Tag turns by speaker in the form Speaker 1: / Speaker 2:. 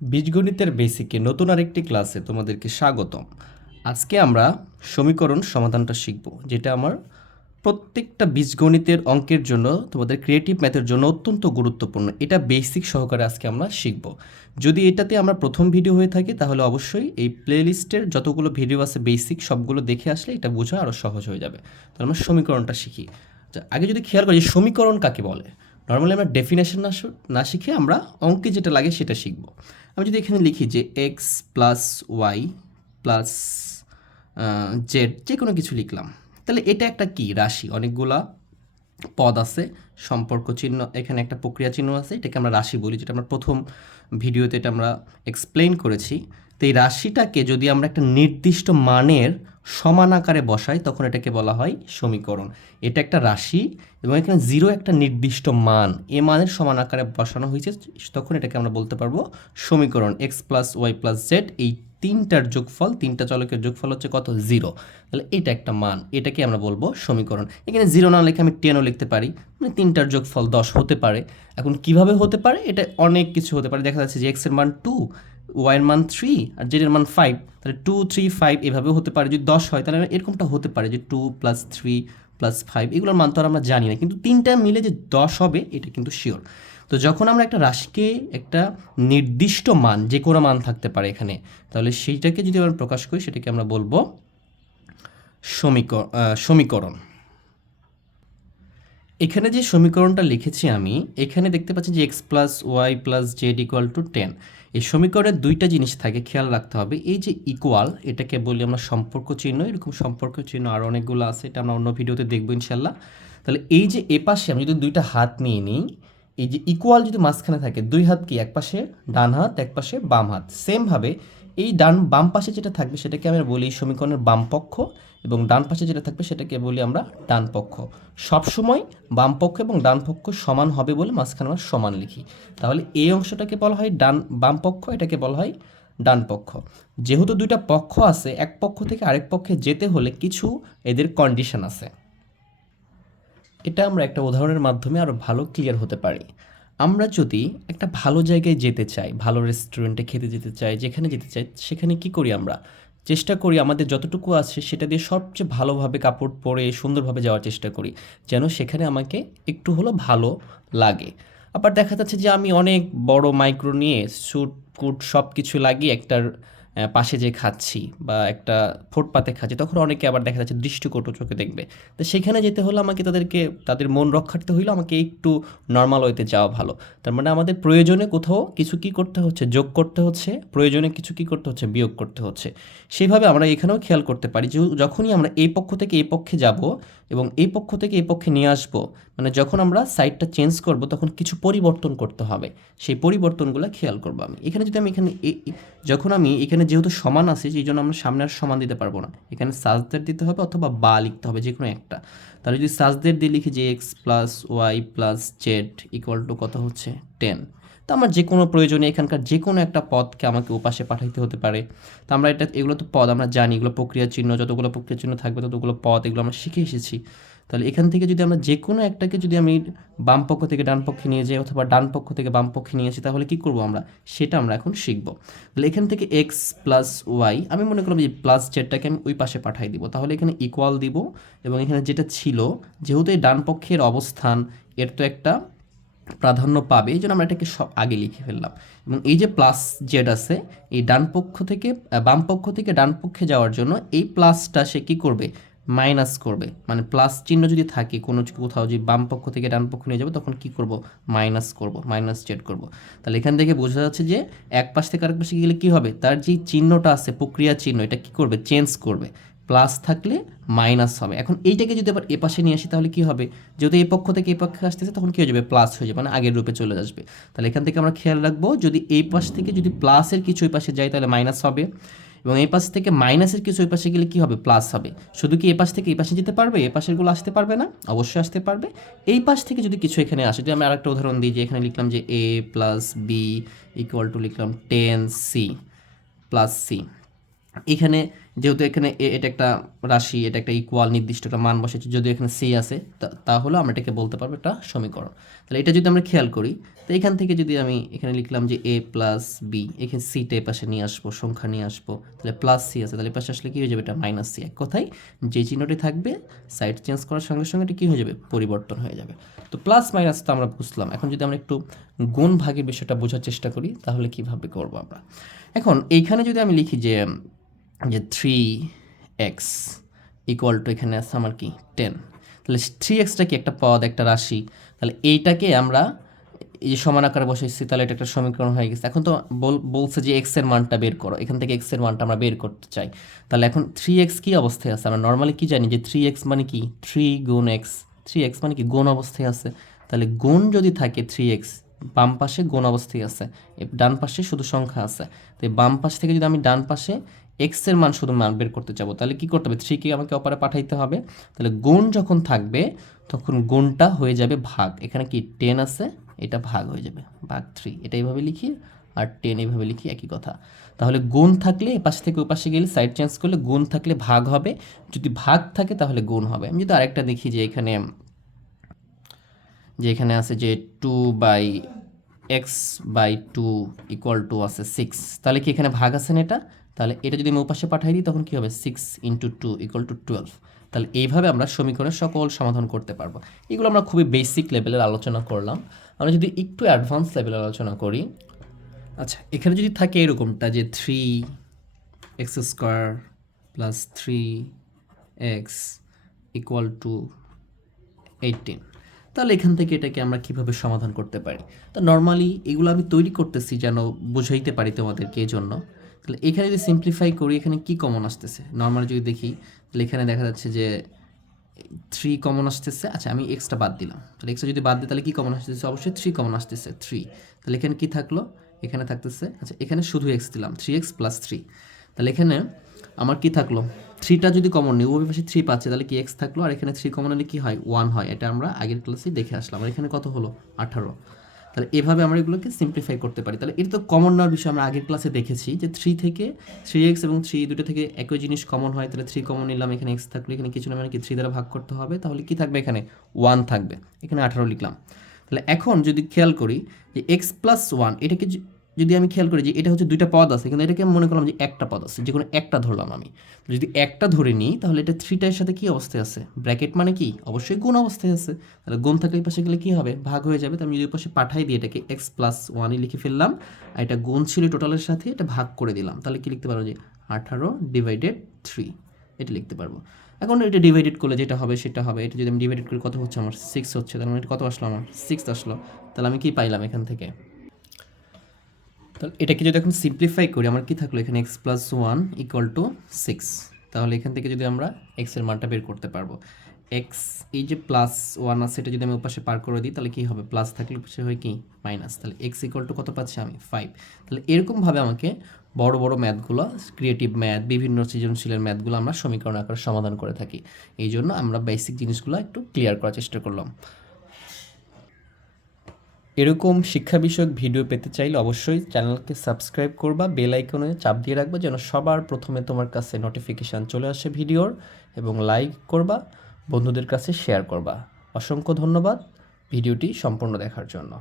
Speaker 1: বীজগণিতের বেসিকে নতুন আরেকটি ক্লাসে তোমাদেরকে স্বাগতম। আজকে আমরা সমীকরণ সমাধানটা শিখব যেটা আমার প্রত্যেকটা বীজগণিতের অঙ্কের জন্য তোমাদের ক্রিয়েটিভ ম্যাথের জন্য অত্যন্ত গুরুত্বপূর্ণ। এটা বেসিক সহকারে আজকে আমরা শিখব। যদি এটাতে আমরা প্রথম ভিডিও হয়ে থাকি তাহলে অবশ্যই এই প্লেলিস্টের যতগুলো ভিডিও আছে বেসিক সবগুলো দেখে আসলে এটা বোঝা আরও সহজ হয়ে যাবে। তাহলে আমরা সমীকরণটা শিখি। আচ্ছা, আগে যদি খেয়াল করি সমীকরণ কাকে বলে? নর্মালি আমরা ডেফিনেশন না না শিখে আমরা অঙ্কে যেটা লাগে সেটা শিখব। আমি যদি এখানে লিখি যে X plus Y plus Z যে কোনো কিছু লিখলাম, তাহলে এটা একটা কি? রাশি। অনেকগুলা পদ আছে, সম্পর্ক চিহ্ন, এখানে একটা প্রক্রিয়া চিহ্ন আছে, এটাকে আমরা রাশি বলি, যেটা আমরা প্রথম ভিডিওতে এটা আমরা এক্সপ্লেন করেছি। তো এই রাশিটাকে যদি আমরা একটা নির্দিষ্ট মানের সমান আকারে বসাই, তখন এটাকে বলা হয় সমীকরণ। এটা একটা রাশি এবং এখানে জিরো একটা নির্দিষ্ট মান। এ মানের সমান আকারে বসানো হয়েছে, তখন এটাকে আমরা বলতে পারব সমীকরণ। X plus Y plus Z এই তিনটার যোগফল, তিনটা চলকের যোগফল হচ্ছে কত? জিরো তাহলে এটা একটা মান, এটাকে আমরা বলব সমীকরণ। এখানে জিরো না লিখে আমি টেনও লিখতে পারি। মানে তিনটার যোগফল দশ হতে পারে। এখন কীভাবে হতে পারে? এটা অনেক কিছু হতে পারে। দেখা যাচ্ছে যে এক্সের মান টু ওয়াইয়ের মান থ্রি আর জেডের মান ফাইভ তাহলে টু থ্রি ফাইভ এভাবেও হতে পারে। যদি দশ হয়, তাহলে এরকমটা হতে পারে যে two plus three plus five এগুলোর মান তো আর আমরা জানি না। কিন্তু তিনটা মিলে যে দশ হবে, এটা কিন্তু শিওর তো যখন আমরা একটা রাশিকে একটা নির্দিষ্ট মান, যে কোনো মান থাকতে পারে এখানে, তাহলে সেইটাকে যদি আমরা প্রকাশ করি, সেটাকে আমরা বলব সমীকরণ সমীকরণ। এখানে যে সমীকরণটা লিখেছি আমি, এখানে দেখতে পাচ্ছি যে X plus Y plus Z equal to ten এই সমীকরণের দুইটা জিনিস থাকে, খেয়াল রাখতে হবে। এই যে ইকুয়াল এটাকে বলি আমরা সম্পর্ক চিহ্ন, এরকম সম্পর্ক চিহ্ন আরও অনেকগুলো আছে, এটা আমরা অন্য ভিডিওতে দেখব ইনশাল্লাহ তাহলে এই যে এ পাশে আমি যদি দুইটা হাত নিয়ে নিই, এই যে ইকুয়াল যদি মাঝখানে থাকে, দুই হাত কি এক পাশে, ডান হাত এক পাশে, বাম হাত। সেমভাবে এই ডান বাম পাশে যেটা থাকবে, সেটাকে আমরা বলি সমীকরণের বাম পক্ষ এবং ডান পাশে যেটা থাকবে সেটাকে বলি আমরা ডান পক্ষ। সবসময় বাম পক্ষ এবং ডান পক্ষ সমান হবে বলে মাঝখানে আমরা সমান লিখি। তাহলে এই অংশটাকে বলা হয় ডান, বাম পক্ষ, এটাকে বলা হয় ডান পক্ষ। যেহেতু দুইটা পক্ষ আছে, এক পক্ষ থেকে আরেক পক্ষে যেতে হলে কিছু এদের কন্ডিশন আছে। এটা আমরা একটা উদাহরণের মাধ্যমে আরও ভালো ক্লিয়ার হতে পারি। আমরা যদি একটা ভালো জায়গায় যেতে চাই, ভালো রেস্টুরেন্টে খেতে যেতে চাই, যেখানে যেতে চাই, সেখানে কি করি আমরা? চেষ্টা করি আমাদের যতটুকু আছে সেটা দিয়ে সবচেয়ে ভালোভাবে কাপড় পরে সুন্দরভাবে যাওয়ার চেষ্টা করি যেন সেখানে আমাকে একটু হলো ভালো লাগে। আবার দেখা যাচ্ছে যে আমি অনেক বড় মাইক্রো নিয়ে স্যুট কুট সব কিছু লাগিয়ে একটার আহ, পাশে যে খাচ্ছি বা একটা ফুটপাতে খাচ্ছি, তখন অনেকে আবার দেখা যাচ্ছে দৃষ্টিকটু চোখে দেখবে। তো সেখানে যেতে হলে আমাকে তাদেরকে, তাদের মন রক্ষার্থে হইলে আমাকে একটু নর্মাল ওয়েতে যাওয়া ভালো। তার মানে আমাদের প্রয়োজনে কোথাও কিছু কি করতে হচ্ছে, যোগ করতে হচ্ছে, প্রয়োজনে কিছু কি করতে হচ্ছে, বিয়োগ করতে হচ্ছে। সেইভাবে আমরা এখানেও খেয়াল করতে পারি যে যখনই আমরা এই পক্ষ থেকে এই পক্ষে যাব এবং এই পক্ষ থেকে এই পক্ষে নিয়ে আসব। মানে যখন আমরা সাইডটা চেঞ্জ করব, তখন কিছু পরিবর্তন করতে হবে। সেই পরিবর্তনগুলো খেয়াল করব আমি। এখানে যদি আমি এখানে যখন আমি এখানে যেহেতু সমান আছে, সেই জন্য আমরা সামনে আর সমান দিতে পারব না। এখানে সাজদের দিতে হবে অথবা বা লিখতে হবে যে কোনো একটা। তাহলে যদি সাজদের দিয়ে লিখি যে X plus Y plus Z equal to কত হচ্ছে? টেন তো আমার যে কোনো প্রয়োজনে এখানকার যে কোনো একটা পদকে আমাকে ওপাশে পাঠাইতে হতে পারে। তো আমরা এটা, এগুলো তো পদ আমরা জানি, এগুলো প্রক্রিয়া চিহ্ন, যতগুলো প্রক্রিয়া চিহ্ন থাকবে ততগুলো পদ, এগুলো আমরা শিখে এসেছি। তাহলে এখান থেকে যদি আমরা যে কোনো একটাকে যদি আমি বাম পক্ষ থেকে ডান পক্ষে নিয়ে যাই অথবা ডান পক্ষ থেকে বাম পক্ষে নিয়ে আসি, তাহলে কী করব আমরা? সেটা আমরা এখন শিখব। তাহলে এখান থেকে এক্স প্লাস ওয়াই আমি মনে করলাম যে প্লাস জেডটাকে আমি ওই পাশে পাঠাই দিব। তাহলে এখানে ইকুয়াল দিব এবং এখানে যেটা ছিল, যেহেতু এই ডান পক্ষের অবস্থান, এর তো একটা প্রাধান্য পাবে, এই জন্য আমরা এটাকে সব আগে লিখে ফেললাম। এবং এই যে প্লাস জেড আছে, এই ডান পক্ষ থেকে বাম পক্ষ থেকে ডান পক্ষে যাওয়ার জন্য এই প্লাসটা সে কী করবে? মাইনাস করবে। মানে প্লাস চিহ্ন যদি থাকে, কোনো কোথাও যদি বাম পক্ষ থেকে ডান পক্ষ নিয়ে যাবে, তখন কি করব? মাইনাস করব মাইনাস জেড করব। তাহলে এখান থেকে বোঝা যাচ্ছে যে এক পাশ থেকে আরেক পাশে গেলে কী হবে? তার যে চিহ্নটা আছে, প্রক্রিয়া চিহ্ন, এটা কি করবে? চেঞ্জ করবে। প্লাস থাকলে মাইনাস হবে। এখন এইটাকে যদি আবার এ পাশে নিয়ে আসি, তাহলে কি হবে? যেহেতু এই পক্ষ থেকে এই পক্ষে আসতেছে তখন কি হয়ে যাবে? প্লাস হয়ে যাবে মানে আগের রূপে চলে আসবে। তাহলে এখান থেকে আমরা খেয়াল রাখব, যদি এই পাশ থেকে যদি প্লাসের কিছু ওই পাশে যায়, তাহলে মাইনাস হবে। এবং এই পাশ থেকে মাইনাসের কিছু ওই পাশে গেলে কি হবে? প্লাস হবে। শুধু কি এই পাশ থেকে এই পাশে যেতে পারবে? এই পাশেরগুলো আসতে পারবে না? অবশ্যই আসতে পারবে। এই পাশ থেকে যদি কিছু এখানে আসে, যদি আমি আরেকটা উদাহরণ দিই, যে এখানে লিখলাম যে A plus B equal to লিখলাম টেন সি, প্লাস সি। এখানে যেহেতু এখানে এ এটা একটা রাশি, এটা একটা ইকুয়াল নির্দিষ্ট একটা মান বসেছে যদি এখানে সি আছে তাহলে আমরা এটাকে বলতে পারব একটা সমীকরণ। তাহলে এটা যদি আমরা খেয়াল করি, তো এখান থেকে যদি আমি এখানে লিখলাম যে এ প্লাস বি এখানে সিটা এ পাশে নিয়ে আসব, সংখ্যা নিয়ে আসব, তাহলে প্লাস সি আছে, তাহলে পাশে আসলে কী হয়ে যাবে? এটা মাইনাস সি এক কথায় যে চিহ্নটি থাকবে সাইড চেঞ্জ করার সঙ্গে সঙ্গে এটা কী হয়ে যাবে? পরিবর্তন হয়ে যাবে। তো প্লাস মাইনাস তো আমরা বুঝলাম। এখন যদি আমরা একটু গুণ ভাগের বিষয়টা বোঝার চেষ্টা করি, তাহলে কীভাবে করব আমরা? এখন, এইখানে যদি আমি লিখি যে যে থ্রি এক্স ইকুয়াল টু এখানে আছে আমার কি? টেন তাহলে থ্রি এক্সটা কি একটা পদ, একটা রাশি? তাহলে এইটাকে আমরা এই যে সমান আকারে বসাইছি, তাহলে এটা একটা সমীকরণ হয়ে গেছে। এখন তো বল- বলছে যে এক্সের মানটা বের করো। এখান থেকে এক্সের মানটা আমরা বের করতে চাই। তাহলে এখন থ্রি এক্স কী অবস্থায় আছে? আমরা নর্মালি কি জানি যে থ্রি এক্স মানে কি? থ্রি গুণ এক্স থ্রি এক্স মানে কি? গুণ অবস্থায় আছে। তাহলে গুণ যদি থাকে থ্রি এক্স বাম পাশে গুণ অবস্থায় আছে। ডান পাশে শুধু সংখ্যা আছে। তো বাম পাশ থেকে যদি আমি ডান পাশে এক্সের মান শুধু মান বের করতে যাব তাহলে কি করতে হবে? থ্রিকে আমাকে অপারে পাঠাইতে হবে। তাহলে গুণ যখন থাকবে, তখন গুণটা হয়ে যাবে ভাগ। এখানে কি টেন আছে? এটা ভাগ হয়ে যাবে। ভাগ থ্রি এটা এইভাবে লিখি আর টেন এইভাবে লিখি, একই কথা। তাহলে গুণ থাকলে এপাশ থেকে ওপাশে গেলে সাইড চেঞ্জ করলে গুণ থাকলে ভাগ হবে। যদি ভাগ থাকে তাহলে গুণ হবে। আমি যদি আরেকটা দেখি যে এখানে যে এখানে আছে যে two by X by two equal to আছে সিক্স তাহলে কি এখানে ভাগ আছে না এটা তাহলে এটা যদি আমি ওপাশে পাঠাই দিই, তখন কি হবে? Six into two equal to twelve তাহলে এইভাবে আমরা সমীকরণের সকল সমাধান করতে পারব। এগুলো আমরা খুবই বেসিক লেভেলের আলোচনা করলাম। আমরা যদি একটু অ্যাডভান্স লেভেলের আলোচনা করি। আচ্ছা এখানে যদি থাকে এরকমটা যে three X square plus three X equal to eighteen তাহলে এখান থেকে এটাকে আমরা কীভাবে সমাধান করতে পারি? তো নর্মালি এগুলো আমি তৈরি করতেছি যেন বুঝাইতে পারি তোমাদেরকে এই জন্য। তাহলে এখানে যদি সিম্পলিফাই করি, এখানে কি কমন আসতেছে? নর্মালি যদি দেখি, তাহলে এখানে দেখা যাচ্ছে যে থ্রি কমন আসতেছে। আচ্ছা আমি এক্সটা বাদ দিলাম। তাহলে এক্সটা যদি বাদ দিই, তাহলে কি কমন আসতেছে? অবশ্যই থ্রি কমন আসতেছে থ্রি তাহলে এখানে কি থাকল? এখানে থাকতেছে। আচ্ছা এখানে শুধু এক্স দিলাম থ্রি এক্স প্লাস থ্রি তাহলে এখানে আমার কি থাকল? থ্রিটা যদি কমন নেই, উভয় থ্রি পাচ্ছে, তাহলে কি এক্স থাকল? আর এখানে থ্রি কমন হলে কি হয়? ওয়ান হয়। এটা আমরা আগের ক্লাসে দেখে আসলাম। আর এখানে কত হলো? আঠারো। তাহলে এভাবে আমরা এগুলোকে সিম্পলিফাই করতে পারি। তাহলে এটা তো কমন নেওয়ার বিষয়, আমরা আগের ক্লাসে দেখেছি যে থ্রি থেকে থ্রি এক্স এবং থ্রি দুটো থেকে একই জিনিস কমন হয়, তাহলে থ্রি কমন নিলাম, এখানে এক্স থাকলে, এখানে কিছু না মানে কি থ্রি দ্বারা ভাগ করতে হবে। তাহলে কি থাকবে এখানে? ওয়ান থাকবে। এখানে আঠারো লিখলাম। তাহলে এখন যদি খেয়াল করি যে এক্স প্লাস ওয়ান এটাকে যদি আমি খেয়াল করি যে এটা হচ্ছে দুইটা পদ আছে, কিন্তু এটাকে আমি মনে করলাম যে একটা পদ আছে, যে কোনো একটা ধরলাম আমি। যদি একটা ধরে নিই, তাহলে এটা থ্রিটার সাথে কি অবস্থায় আছে? ব্র্যাকেট মানে কি? অবশ্যই গুণ অবস্থায় আছে। তাহলে গুণ থাকলে পাশে গেলে কি হবে? ভাগ হয়ে যাবে। তো আমি যদি পাশে পাঠাই দিই এটাকে এক্স প্লাস ওয়ানই লিখে ফেললাম, আর এটা গুণ ছিল টোটালের সাথে, এটা ভাগ করে দিলাম, তাহলে কি লিখতে পারব যে আঠারো ডিভাইডেড থ্রি এটা লিখতে পারব। এখন এটা ডিভাইডেড করলে যেটা হবে, সেটা হবে, এটা যদি আমি ডিভাইডেড করি, কত হচ্ছে আমার? সিক্স হচ্ছে তাহলে মানে কত আসলো আমার? সিক্স আসলো। তাহলে আমি কি পাইলাম এখান থেকে? তাহলে এটাকে যদি এখন সিম্পলিফাই করি, আমার কি থাকল? এখানে X plus one equal to six তাহলে এখান থেকে যদি আমরা এক্সের মানটা বের করতে পারব। এক্স এই যে প্লাস ওয়ান আছে, এটা যদি আমি ওপাশে পার করে দিই, তাহলে কি হবে? প্লাস থাকলে পাশে হয় কি? মাইনাস তাহলে এক্স ইকুয়াল টু কত পাচ্ছি আমি? ফাইভ তাহলে এরকমভাবে আমাকে বড় বড় ম্যাথগুলো ক্রিয়েটিভ ম্যাথ বিভিন্ন সৃজনশীলের ম্যাথগুলো আমরা সমীকরণ আকারে সমাধান করে থাকি। এই জন্য আমরা বেসিক জিনিসগুলো একটু ক্লিয়ার করার চেষ্টা করলাম। এরকম শিক্ষা বিষয়ক ভিডিও পেতে চাইলে অবশ্যই চ্যানেলকে সাবস্ক্রাইব করবা, বেল আইকনে চাপ দিয়ে রাখবা যেন সবার প্রথমে তোমার কাছে নোটিফিকেশান চলে আসে ভিডিওর এবং লাইক করবা, বন্ধুদের কাছে শেয়ার করবা। অসংখ্য ধন্যবাদ ভিডিওটি সম্পূর্ণ দেখার জন্য।